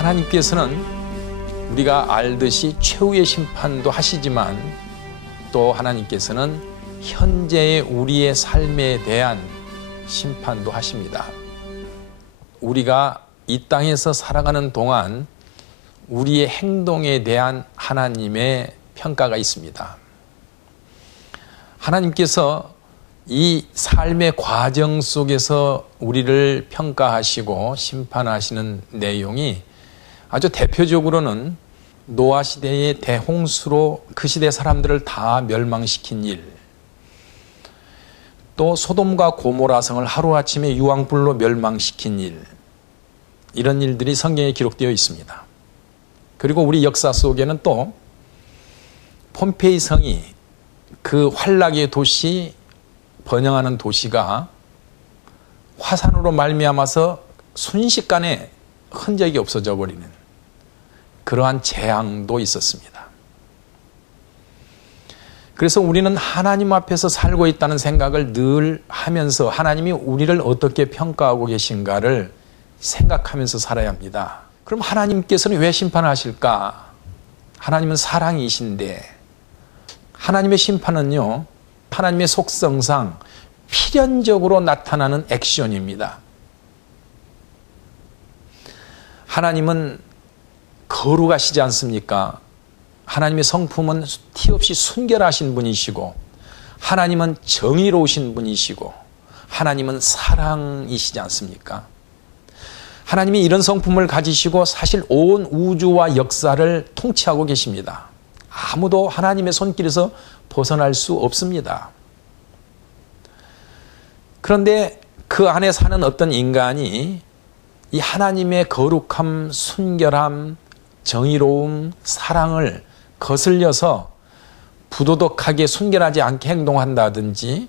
하나님께서는 우리가 알듯이 최후의 심판도 하시지만 또 하나님께서는 현재의 우리의 삶에 대한 심판도 하십니다. 우리가 이 땅에서 살아가는 동안 우리의 행동에 대한 하나님의 평가가 있습니다. 하나님께서 이 삶의 과정 속에서 우리를 평가하시고 심판하시는 내용이 아주 대표적으로는 노아 시대의 대홍수로 그 시대 사람들을 다 멸망시킨 일, 또 소돔과 고모라 성을 하루아침에 유황불로 멸망시킨 일, 이런 일들이 성경에 기록되어 있습니다. 그리고 우리 역사 속에는 또 폼페이 성이, 그 환락의 도시, 번영하는 도시가 화산으로 말미암아서 순식간에 흔적이 없어져 버리는 그러한 재앙도 있었습니다. 그래서 우리는 하나님 앞에서 살고 있다는 생각을 늘 하면서 하나님이 우리를 어떻게 평가하고 계신가를 생각하면서 살아야 합니다. 그럼 하나님께서는 왜 심판하실까? 하나님은 사랑이신데, 하나님의 심판은요, 하나님의 속성상 필연적으로 나타나는 액션입니다. 하나님은 거룩하시지 않습니까? 하나님의 성품은 티 없이 순결하신 분이시고, 하나님은 정의로우신 분이시고, 하나님은 사랑이시지 않습니까? 하나님이 이런 성품을 가지시고 사실 온 우주와 역사를 통치하고 계십니다. 아무도 하나님의 손길에서 벗어날 수 없습니다. 그런데 그 안에 사는 어떤 인간이 이 하나님의 거룩함, 순결함, 정의로움, 사랑을 거슬려서 부도덕하게 순결하지 않게 행동한다든지,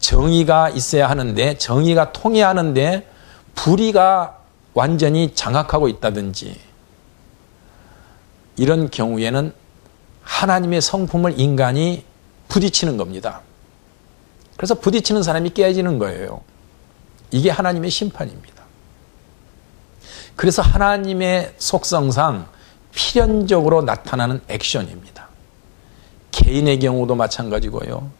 정의가 있어야 하는데 정의가 통해하는데 불의가 완전히 장악하고 있다든지, 이런 경우에는 하나님의 성품을 인간이 부딪히는 겁니다. 그래서 부딪히는 사람이 깨지는 거예요. 이게 하나님의 심판입니다. 그래서 하나님의 속성상 필연적으로 나타나는 액션입니다. 개인의 경우도 마찬가지고요,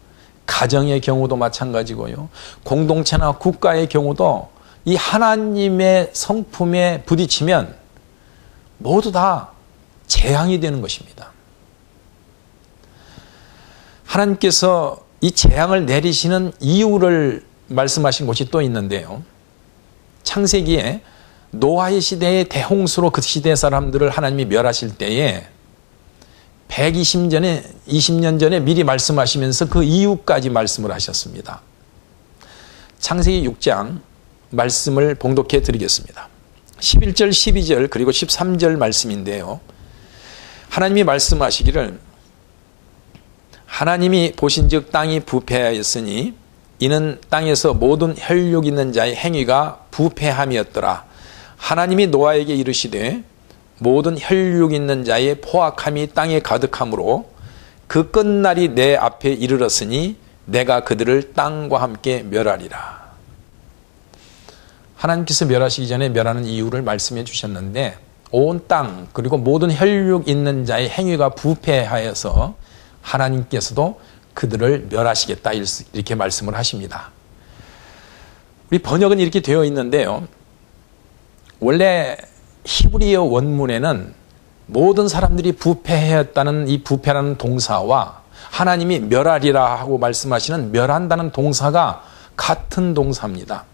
가정의 경우도 마찬가지고요, 공동체나 국가의 경우도 이 하나님의 성품에 부딪히면 모두 다 재앙이 되는 것입니다. 하나님께서 이 재앙을 내리시는 이유를 말씀하신 곳이 또 있는데요. 창세기에 노아의 시대의 대홍수로 그 시대 사람들을 하나님이 멸하실 때에 120년 전에 미리 말씀하시면서 그 이유까지 말씀을 하셨습니다. 창세기 6장 말씀을 봉독해 드리겠습니다. 11절, 12절 그리고 13절 말씀인데요. 하나님이 말씀하시기를, 하나님이 보신즉 땅이 부패하였으니 이는 땅에서 모든 혈육 있는 자의 행위가 부패함이었더라. 하나님이 노아에게 이르시되 모든 혈육 있는 자의 포악함이 땅에 가득함으로 그 끝날이 내 앞에 이르렀으니 내가 그들을 땅과 함께 멸하리라. 하나님께서 멸하시기 전에 멸하는 이유를 말씀해 주셨는데, 온 땅 그리고 모든 혈육 있는 자의 행위가 부패하여서 하나님께서도 그들을 멸하시겠다, 이렇게 말씀을 하십니다. 우리 번역은 이렇게 되어 있는데요, 원래 히브리어 원문에는 모든 사람들이 부패하였다는 이 부패라는 동사와 하나님이 멸하리라 하고 말씀하시는 멸한다는 동사가 같은 동사입니다.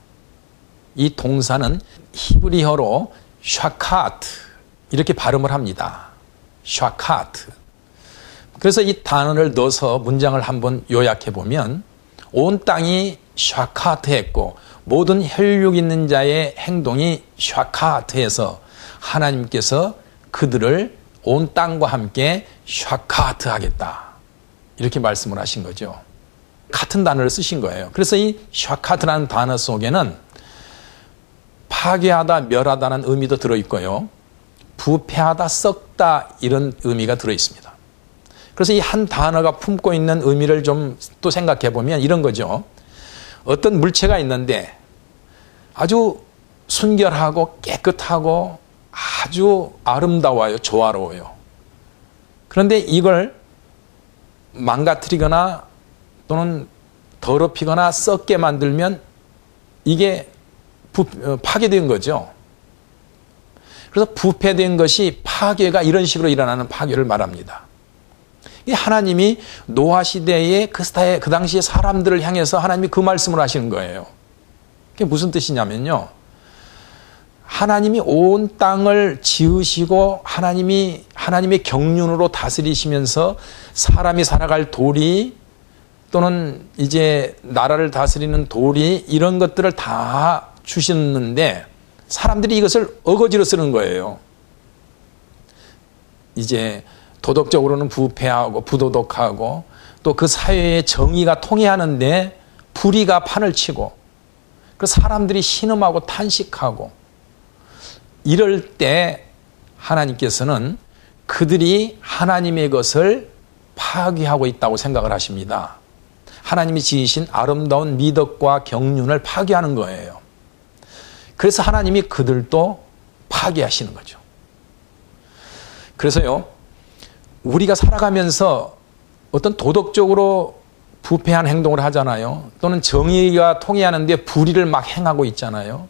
이 동사는 히브리어로 샤카트, 이렇게 발음을 합니다. 샤카트. 그래서 이 단어를 넣어서 문장을 한번 요약해 보면, 온 땅이 샤카트했고 모든 혈육 있는 자의 행동이 샤카트해서 하나님께서 그들을 온 땅과 함께 샤카트하겠다, 이렇게 말씀을 하신 거죠. 같은 단어를 쓰신 거예요. 그래서 이 샤카트라는 단어 속에는 파괴하다, 멸하다는 의미도 들어있고요, 부패하다, 썩다, 이런 의미가 들어있습니다. 그래서 이 한 단어가 품고 있는 의미를 좀 또 생각해 보면 이런 거죠. 어떤 물체가 있는데 아주 순결하고 깨끗하고 아주 아름다워요. 조화로워요. 그런데 이걸 망가뜨리거나 또는 더럽히거나 썩게 만들면 이게 파괴된 거죠. 그래서 부패된 것이 파괴가 이런 식으로 일어나는 파괴를 말합니다. 하나님이 노아 시대에 그 당시에 사람들을 향해서 하나님이 그 말씀을 하시는 거예요. 그게 무슨 뜻이냐면요. 하나님이 온 땅을 지으시고 하나님의 경륜으로 다스리시면서 사람이 살아갈 도리 또는 이제 나라를 다스리는 도리 이런 것들을 다 주셨는데 사람들이 이것을 어거지로 쓰는 거예요. 이제 도덕적으로는 부패하고 부도덕하고 또 그 사회의 정의가 통해하는데 불의가 판을 치고 그 사람들이 신음하고 탄식하고 이럴 때 하나님께서는 그들이 하나님의 것을 파괴하고 있다고 생각을 하십니다. 하나님이 지으신 아름다운 미덕과 경륜을 파괴하는 거예요. 그래서 하나님이 그들도 파괴하시는 거죠. 그래서요, 우리가 살아가면서 어떤 도덕적으로 부패한 행동을 하잖아요. 또는 정의가 통해하는데 불의를 막 행하고 있잖아요.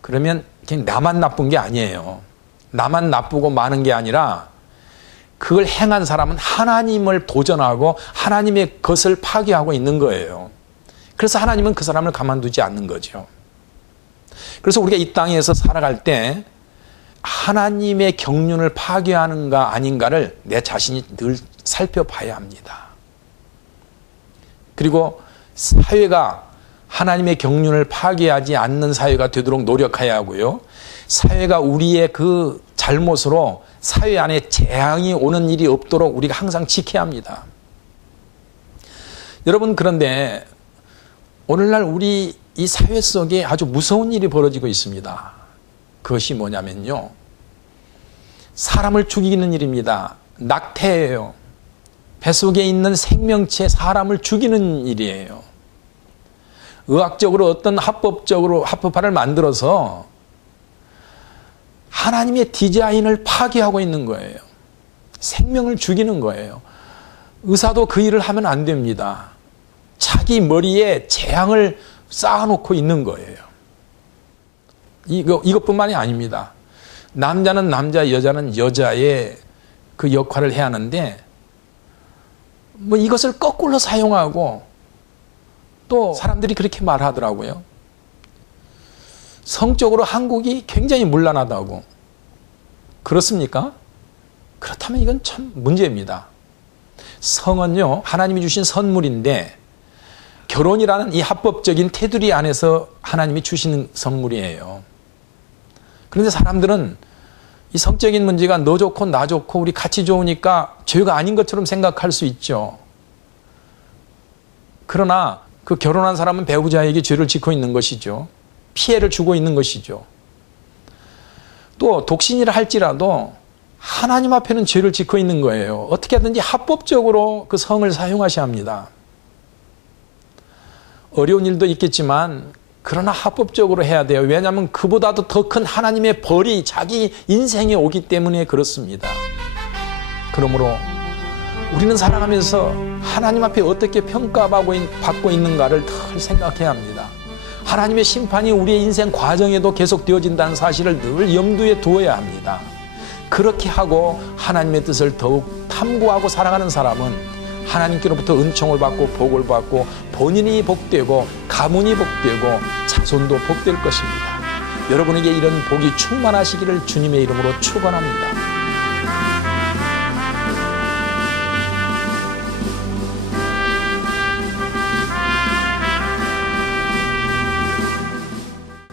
그러면 그냥 나만 나쁜 게 아니에요. 나만 나쁘고 많은 게 아니라 그걸 행한 사람은 하나님을 도전하고 하나님의 것을 파괴하고 있는 거예요. 그래서 하나님은 그 사람을 가만두지 않는 거죠. 그래서 우리가 이 땅에서 살아갈 때 하나님의 경륜을 파괴하는가 아닌가를 내 자신이 늘 살펴봐야 합니다. 그리고 사회가 하나님의 경륜을 파괴하지 않는 사회가 되도록 노력해야 하고요. 사회가 우리의 그 잘못으로 사회 안에 재앙이 오는 일이 없도록 우리가 항상 지켜야 합니다. 여러분, 그런데 오늘날 우리 이 사회 속에 아주 무서운 일이 벌어지고 있습니다. 그것이 뭐냐면요. 사람을 죽이는 일입니다. 낙태예요. 뱃속에 있는 생명체 사람을 죽이는 일이에요. 의학적으로 어떤 합법화를 만들어서 하나님의 디자인을 파괴하고 있는 거예요. 생명을 죽이는 거예요. 의사도 그 일을 하면 안 됩니다. 자기 머리에 재앙을 쌓아놓고 있는 거예요. 이것뿐만이 아닙니다. 남자는 남자, 여자는 여자의 그 역할을 해야 하는데 이것을 거꾸로 사용하고 또 사람들이 그렇게 말하더라고요. 성적으로 한국이 굉장히 문란하다고. 그렇습니까? 그렇다면 이건 참 문제입니다. 성은요, 하나님이 주신 선물인데 결혼이라는 이 합법적인 테두리 안에서 하나님이 주시는 선물이에요. 그런데 사람들은 이 성적인 문제가 너 좋고 나 좋고 우리 같이 좋으니까 죄가 아닌 것처럼 생각할 수 있죠. 그러나 그 결혼한 사람은 배우자에게 죄를 짓고 있는 것이죠. 피해를 주고 있는 것이죠. 또 독신이라 할지라도 하나님 앞에는 죄를 짓고 있는 거예요. 어떻게 하든지 합법적으로 그 성을 사용하셔야 합니다. 어려운 일도 있겠지만 그러나 합법적으로 해야 돼요. 왜냐하면 그보다도 더 큰 하나님의 벌이 자기 인생에 오기 때문에 그렇습니다. 그러므로 우리는 살아가면서 하나님 앞에 어떻게 평가받고 있는가를 더 생각해야 합니다. 하나님의 심판이 우리의 인생 과정에도 계속 되어진다는 사실을 늘 염두에 두어야 합니다. 그렇게 하고 하나님의 뜻을 더욱 탐구하고 살아가는 사람은 하나님께로부터 은총을 받고 복을 받고 본인이 복되고 가문이 복되고 자손도 복될 것입니다. 여러분에게 이런 복이 충만하시기를 주님의 이름으로 축원합니다.